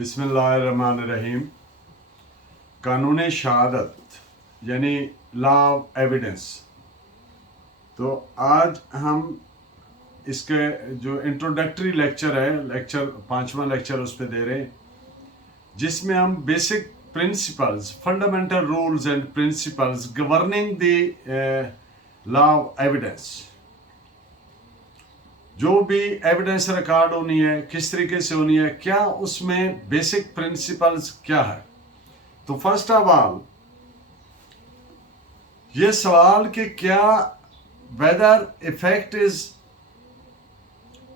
बिस्मिल्लाहिर्रहमानिर्रहीम। कानून शहादत यानी लॉ ऑफ एविडेंस। तो आज हम इसके जो इंट्रोडक्टरी लेक्चर है, पांचवा लेक्चर उस पर दे रहे हैं, जिसमें हम basic principles, fundamental rules and principles governing the law of evidence, जो भी एविडेंस रिकॉर्ड होनी है किस तरीके से होनी है, क्या उसमें बेसिक प्रिंसिपल्स क्या है। तो फर्स्ट ऑफ ऑल ये सवाल कि क्या वेदर इफेक्ट इज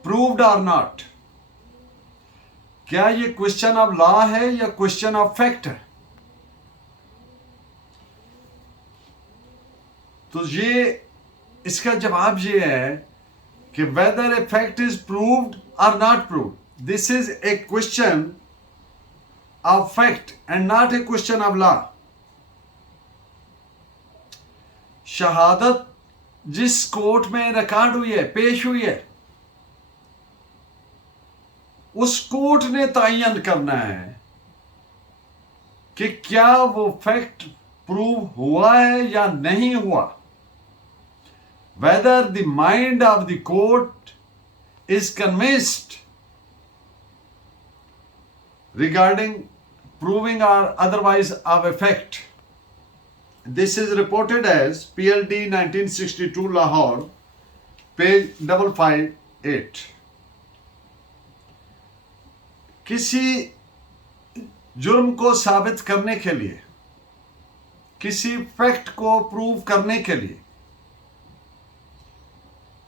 प्रूव्ड और नॉट, क्या ये क्वेश्चन ऑफ लॉ है या क्वेश्चन ऑफ फैक्ट है। तो ये इसका जवाब ये है कि whether a fact is proved or not proved, this is a question of fact and not a question of law. शहादत जिस कोर्ट में रिकॉर्ड हुई है, पेश हुई है, उस कोर्ट ने तयन करना है कि क्या वो फैक्ट प्रूव हुआ है या नहीं हुआ। Whether the mind of the court is convinced regarding proving or otherwise of a fact. This is reported as PLD 1962 Lahore, page 558. किसी जुर्म को साबित करने के लिए, किसी फैक्ट को प्रूव करने के लिए,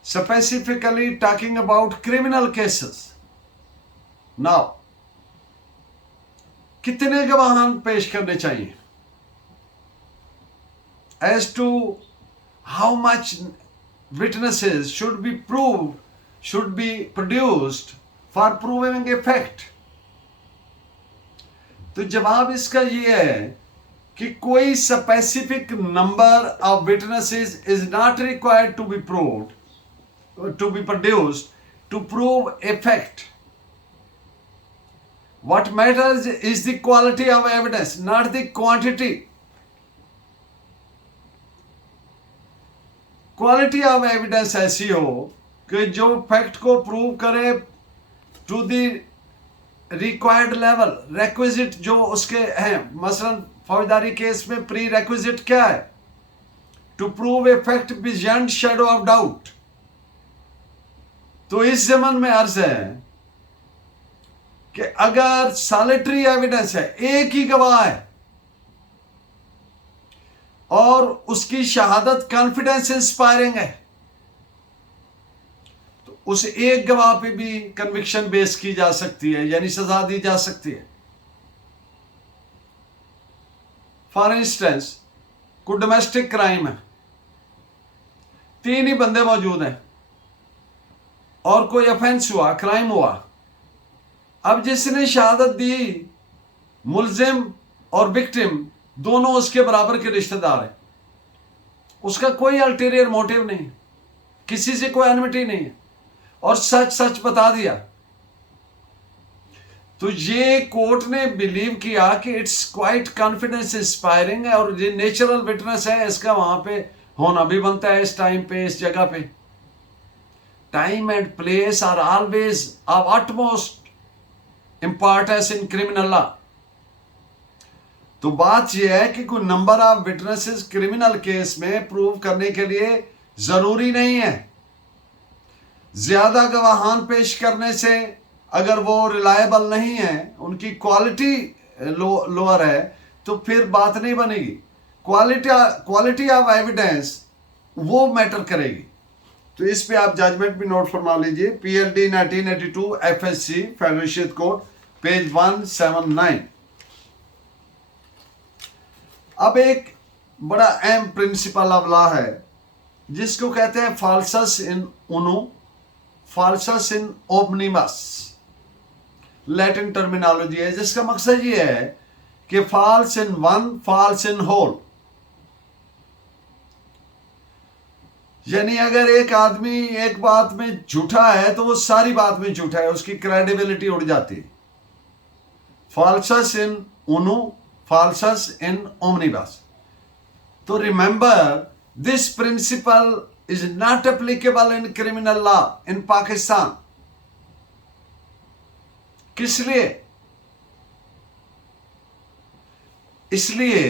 specifically talking about criminal cases. Now, कितने गवाह पेश करने चाहिए? As to how much witnesses should be proved, should be produced for proving a fact. तो जवाब इसका ये है कि कोई specific number of witnesses is not required to be proved, to be produced to prove a fact. What matters is the quality of evidence, not the quantity. Quality of evidence ऐसी हो कि जो फैक्ट को prove करे to the required level, requisite जो उसके हैं। मसलन फौजदारी केस में प्री रेक्विजिट क्या है? To prove a fact beyond shadow of doubt. तो इस ज़मन में अर्ज है कि अगर सॉलिटरी एविडेंस है, एक ही गवाह है और उसकी शहादत कॉन्फिडेंस इंस्पायरिंग है, तो उस एक गवाह पे भी कन्विक्शन बेस की जा सकती है, यानी सजा दी जा सकती है। फॉर इंस्टेंस, कोई डोमेस्टिक क्राइम है, 3 ही बंदे मौजूद हैं और कोई ऑफेंस हुआ, क्राइम हुआ। अब जिसने शहादत दी, मुल्जिम और विक्टिम दोनों उसके बराबर के रिश्तेदार हैं, उसका कोई अल्टीरियर मोटिव नहीं, किसी से कोई एनमिटी नहीं है और सच सच बता दिया। तो ये कोर्ट ने बिलीव किया कि इट्स क्वाइट कॉन्फिडेंस इंस्पायरिंग है और ये नेचुरल विटनेस है, इसका वहां पे होना भी बनता है, इस टाइम पे, इस जगह पे। Time and place are always of utmost importance in criminal law. तो बात यह है कि कोई number of witnesses criminal case में प्रूव करने के लिए जरूरी नहीं है। ज्यादा गवाहान पेश करने से अगर वो रिलायबल नहीं है, उनकी क्वालिटी लोअर है, तो फिर बात नहीं बनेगी। क्वालिटी ऑफ एविडेंस वो मैटर करेगी। तो इस पे आप जजमेंट भी नोट फरमा लीजिए। PLD 1982 FSC federation code, page 179। अब एक बड़ा अहम प्रिंसिपल ऑफ लॉ है जिसको कहते हैं फाल्सस इन उनु, फाल्सस इन ओमनिमस। लैटिन टर्मिनोलॉजी है जिसका मकसद ये है कि false in one, false in whole. यानी अगर एक आदमी एक बात में झूठा है तो वो सारी बात में झूठा है, उसकी क्रेडिबिलिटी उड़ जाती है। falsus in uno, falsus in omnibus. So remember, this principle is not applicable in criminal law in Pakistan. किस लिए? इसलिए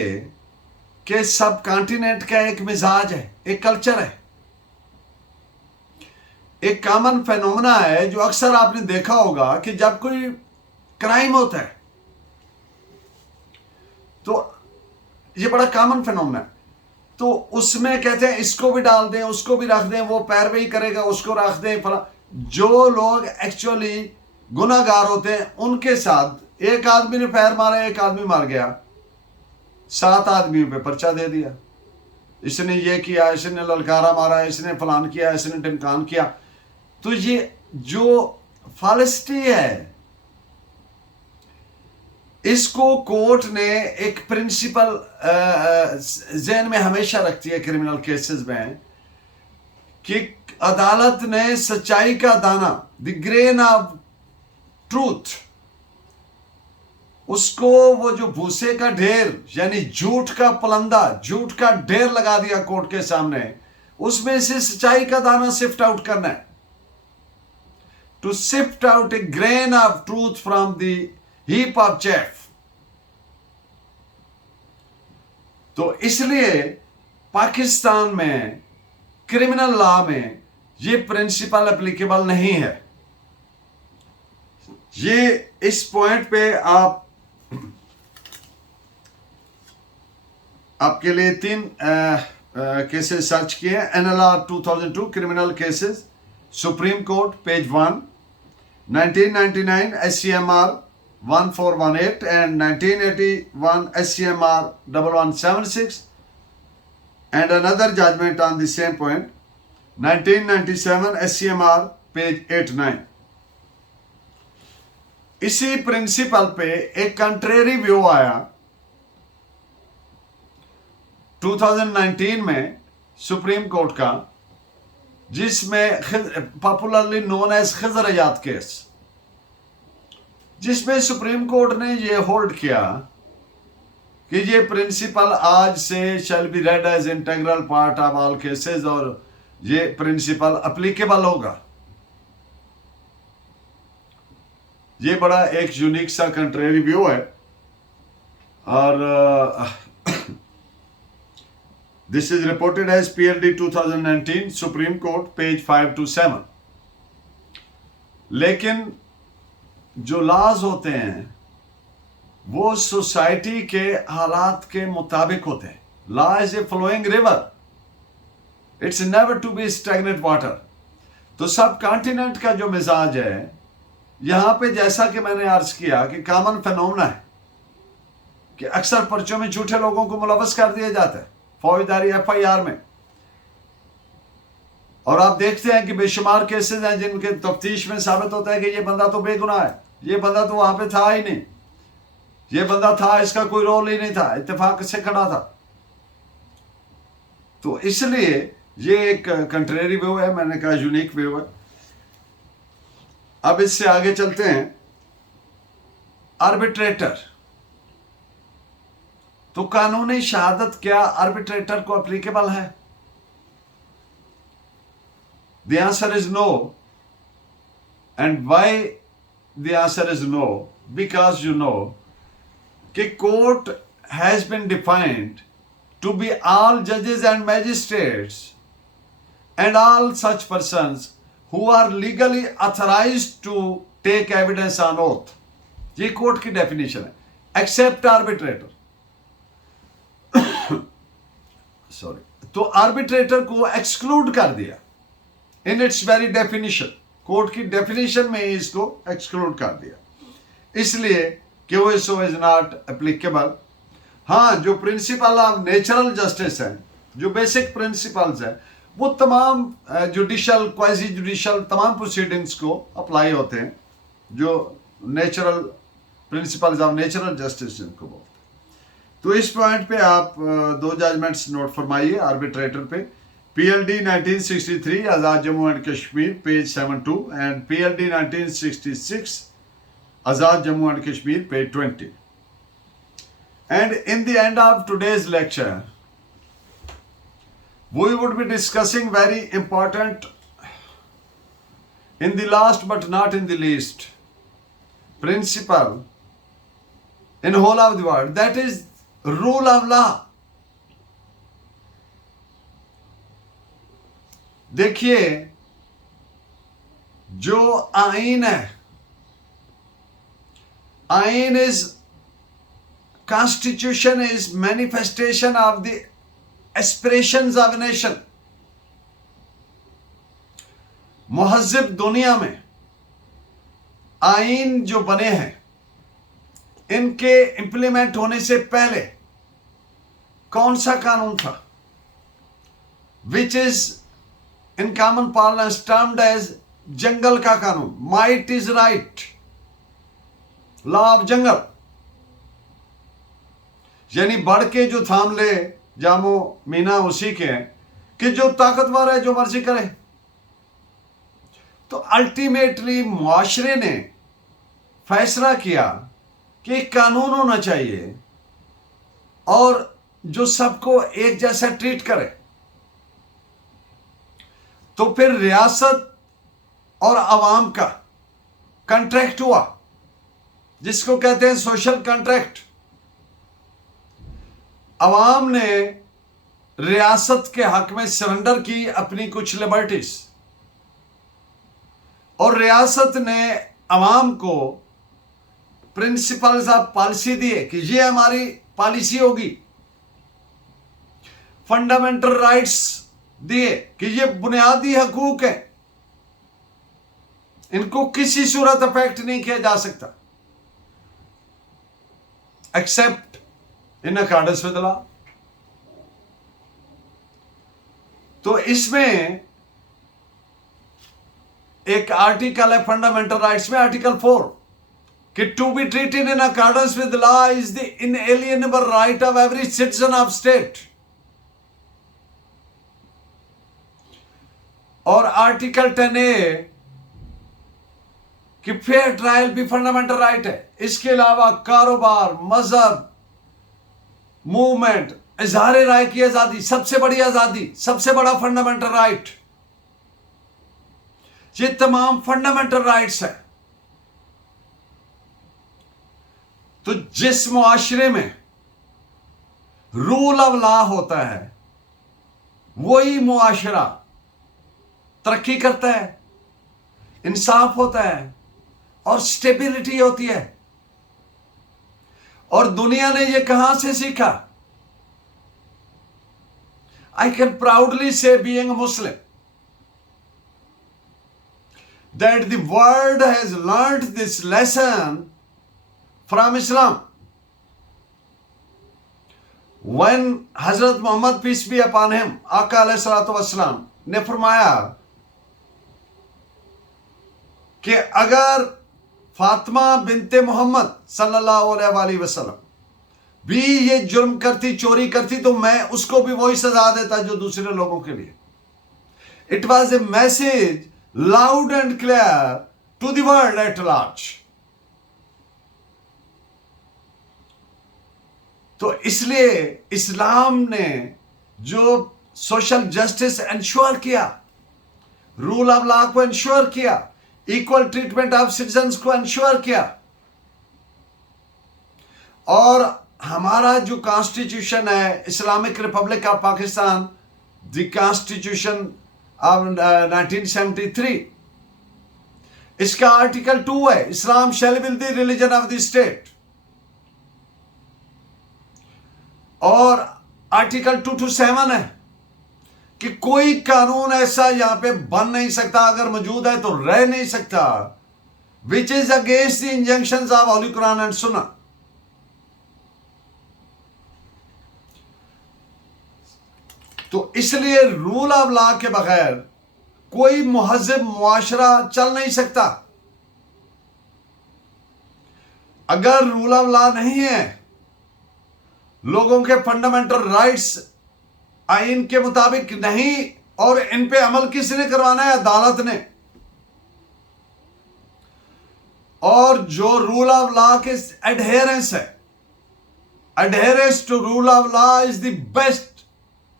कि सब कॉन्टिनेंट का एक मिजाज है, एक कल्चर है, एक कॉमन फेनोमेना है जो अक्सर आपने देखा होगा कि जब कोई क्राइम होता है तो ये बड़ा कॉमन फेनोमेना है, तो उसमें कहते हैं इसको भी डाल दें, उसको भी रख दें, वो पैरवी करेगा, उसको रख दें, फला। जो लोग एक्चुअली गुनाहगार होते हैं उनके साथ एक आदमी ने पैर मारा, एक आदमी मार गया, 7 आदमियों पे पर्चा दे दिया, इसने ये किया, इसने ललकारा मारा, इसने फलान किया, इसने ढिमकान किया। तो ये जो फालिसिटी है, इसको कोर्ट ने एक प्रिंसिपल ज़हन में हमेशा रखती है क्रिमिनल केसेस में कि अदालत ने सच्चाई का दाना, द ग्रेन ऑफ ट्रूथ, उसको वो जो भूसे का ढेर यानी झूठ का पलंदा, झूठ का ढेर लगा दिया कोर्ट के सामने, उसमें से सच्चाई का दाना सिफ्ट आउट करना है, to sift out a grain of truth from the heap of chaff. तो इसलिए पाकिस्तान में क्रिमिनल लॉ में ये प्रिंसिपल एप्लीकेबल नहीं है। ये इस पॉइंट पे आपके लिए 3 केसेस सर्च किए। NLR 2002 criminal cases, supreme court page 1, 1999 SCMR 1418 and 1981 SCMR 1176 and another judgment on the same point 1997 SCMR page 89। इसी प्रिंसिपल पे एक कंट्रेरी व्यू आया 2019 में सुप्रीम कोर्ट का, जिसमें popularly known as Khizar Hayat case, जिसमें सुप्रीम कोर्ट ने ये होल्ड किया कि ये प्रिंसिपल आज से shall be read as integral part of all cases और ये प्रिंसिपल एप्लीकेबल होगा। ये बड़ा एक यूनिक सा कंट्रेरी व्यू है और this is reported as PLD 2019 supreme court page 5 to 7। लेकिन जो लॉज होते हैं वो सोसाइटी के हालात के मुताबिक होते हैं। Law is a flowing river, it's never to be stagnant water. तो सब कॉन्टिनेंट का जो मिजाज है यहां पे, जैसा कि मैंने अर्ज किया कि कॉमन फेनोमेना है कि अक्सर पर्चों में झूठे लोगों को मुलव्वस कर दिया जाता है फौजदारी FIR में, और आप देखते हैं कि बेशुमार केसेस हैं जिनके तफ्तीश में साबित होता है कि ये बंदा तो बेगुनाह है, ये बंदा तो वहां पे था ही नहीं, ये बंदा था, इसका कोई रोल ही नहीं था, इत्तेफाक से खड़ा था। तो इसलिए ये एक कंट्रेरी व्यू है, मैंने कहा यूनिक व्यू है। अब इससे आगे चलते हैं। आर्बिट्रेटर, तो कानूनी शहादत क्या आर्बिट्रेटर को एप्लीकेबल है? The answer is no. And why the answer is no? Because you know कि court has been defined to be all judges and magistrates and all such persons who are legally authorized to take evidence on oath। ये court की definition है, accept arbitrator. Sorry, तो arbitrator को exclude कर दिया in its very definition, court की definition में ही इसको एक्सक्लूड कर दिया, इसलिए कि वो इज नॉट एप्लीकेबल। हाँ, जो प्रिंसिपल ऑफ नेचुरल जस्टिस है, जो बेसिक प्रिंसिपल्स है, वो तमाम जुडिशल, क्वाजी जुडिशल तमाम प्रोसीडिंग्स को अप्लाई होते हैं, जो natural principles of natural justice जिनको बोलते हैं। तो इस पॉइंट पे आप 2 जजमेंट्स नोट फरमाइए आर्बिट्रेटर पे। PLD 1963 Azad Jammu and Kashmir page 72 and PLD 1966 Azad Jammu and Kashmir, page 20. And in the end of today's lecture, we would be discussing very important, in the last but not in the least, principle in whole of the world, that is rule of law. देखिए, जो आइन है, आइन is constitution is manifestation of the aspirations of a nation. मुहज़्ज़ब दुनिया में आइन जो बने हैं, इनके इंप्लीमेंट होने से पहले कौन सा कानून था, which is in common parlance termed as जंगल का कानून, might is right, law of jungle, यानी बढ़ के जो थाम ले जामो मीना उसी के हैं कि जो ताकतवर है जो मर्जी करे। तो अल्टीमेटली मुआशरे ने फैसला किया कि एक कानून होना चाहिए और जो सबको एक जैसा ट्रीट करे। तो फिर रियासत और अवाम का कॉन्ट्रैक्ट हुआ, जिसको कहते हैं सोशल कॉन्ट्रैक्ट। अवाम ने रियासत के हक में सरेंडर की अपनी कुछ लिबर्टीज, और रियासत ने अवाम को प्रिंसिपल्स ऑफ पॉलिसी दिए कि ये हमारी पॉलिसी होगी, फंडामेंटल राइट्स दिए कि ये बुनियादी हकूक हैं, इनको किसी सूरत अफेक्ट नहीं किया जा सकता accept in accordance with law. तो इसमें एक आर्टिकल है फंडामेंटल राइट्स में, आर्टिकल 4, कि to be treated in accordance with law is the inalienable right of every citizen of state. और आर्टिकल 10A कि फेयर ट्रायल भी फंडामेंटल राइट है। इसके अलावा कारोबार, मजहब, मूवमेंट, इजहार राय की आजादी, सबसे बड़ी आजादी, सबसे बड़ा फंडामेंटल राइट, ये तमाम फंडामेंटल राइट्स है। तो जिस मुआशरे में रूल ऑफ लॉ होता है वही मुआशरा तरक्की करता है, इंसाफ होता है और स्टेबिलिटी होती है। और दुनिया ने यह कहां से सीखा? आई कैन प्राउडली से, being a Muslim, that the world has learnt this lesson from Islam. When Hazrat Muhammad, peace be upon him, आका अलैहिस्सलातु वस्सलाम ने फरमाया कि अगर फातिमा बिनते मोहम्मद सल्लल्लाहु अलैहि वसल्लम भी ये जुर्म करती, चोरी करती, तो मैं उसको भी वही सजा देता जो दूसरे लोगों के लिए। It was a message loud and clear to the world at large. तो इसलिए इस्लाम ने जो सोशल जस्टिस इंश्योर किया, रूल ऑफ लॉ को इंश्योर किया, इक्वल ट्रीटमेंट ऑफ सिटीजन्स को इंश्योर किया, और हमारा जो कॉन्स्टिट्यूशन है Islamic republic of Pakistan, the constitution of 1973, इसका आर्टिकल 2 है, Islam shall be the religion of the state. और आर्टिकल 2 to 7 है कि कोई कानून ऐसा यहां पे बन नहीं सकता, अगर मौजूद है तो रह नहीं सकता, which is against the injunctions of holy Quran and सुन्नह। तो इसलिए रूल ऑफ लॉ के बगैर कोई मुहज़्ज़ब मुआशरा चल नहीं सकता। अगर रूल ऑफ लॉ नहीं है, लोगों के फंडामेंटल राइट्स आइन के मुताबिक नहीं, और इन पे अमल किसने करवाना है? अदालत ने। और जो रूल ऑफ लॉ के एडहेरेंस है, adherence to rule of law is the best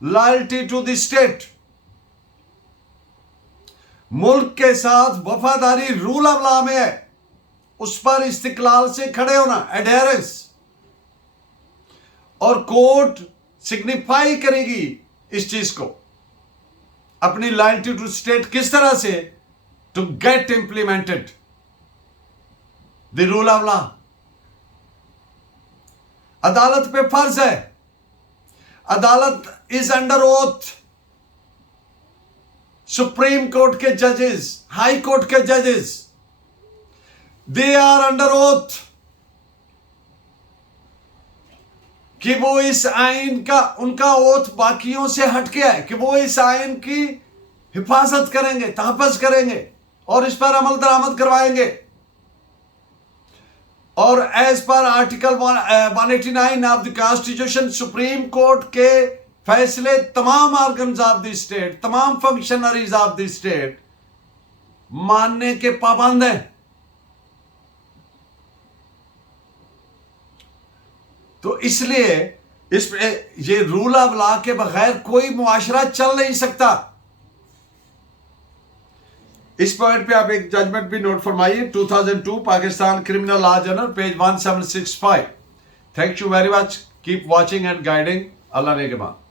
loyalty to the state. मुल्क के साथ वफादारी रूल ऑफ लॉ में है, उस पर इस्तिकलाल से खड़े होना, एडहेरेंस। और कोर्ट सिग्निफाई करेगी इस चीज को, अपनी लॉयल्टी टू स्टेट किस तरह से, to get implemented the rule of law. अदालत पे फर्ज है, अदालत is under oath. Supreme court के जजेस, हाई कोर्ट के जजेस, दे आर अंडर ओथ कि वो इस आइन का, उनका ओथ बाकियों से हटके है कि वो इस आइन की हिफाजत करेंगे, तहफ़्फ़ुज़ करेंगे और इस पर अमल दरामद करवाएंगे। और as per article 189 of the constitution, supreme court के फैसले तमाम ऑर्गन्स ऑफ द स्टेट, तमाम फंक्शनरीज ऑफ द स्टेट मानने के पाबंद हैं। तो इसलिए ये रूल ऑफ लॉ के बगैर कोई मुआशरा चल नहीं सकता। इस पॉइंट पे आप एक जजमेंट भी नोट फरमाइए, 2002 Pakistan criminal law journal, page 1765। Thank you very much, keep watching and guiding. अल्लाह ने के बाद।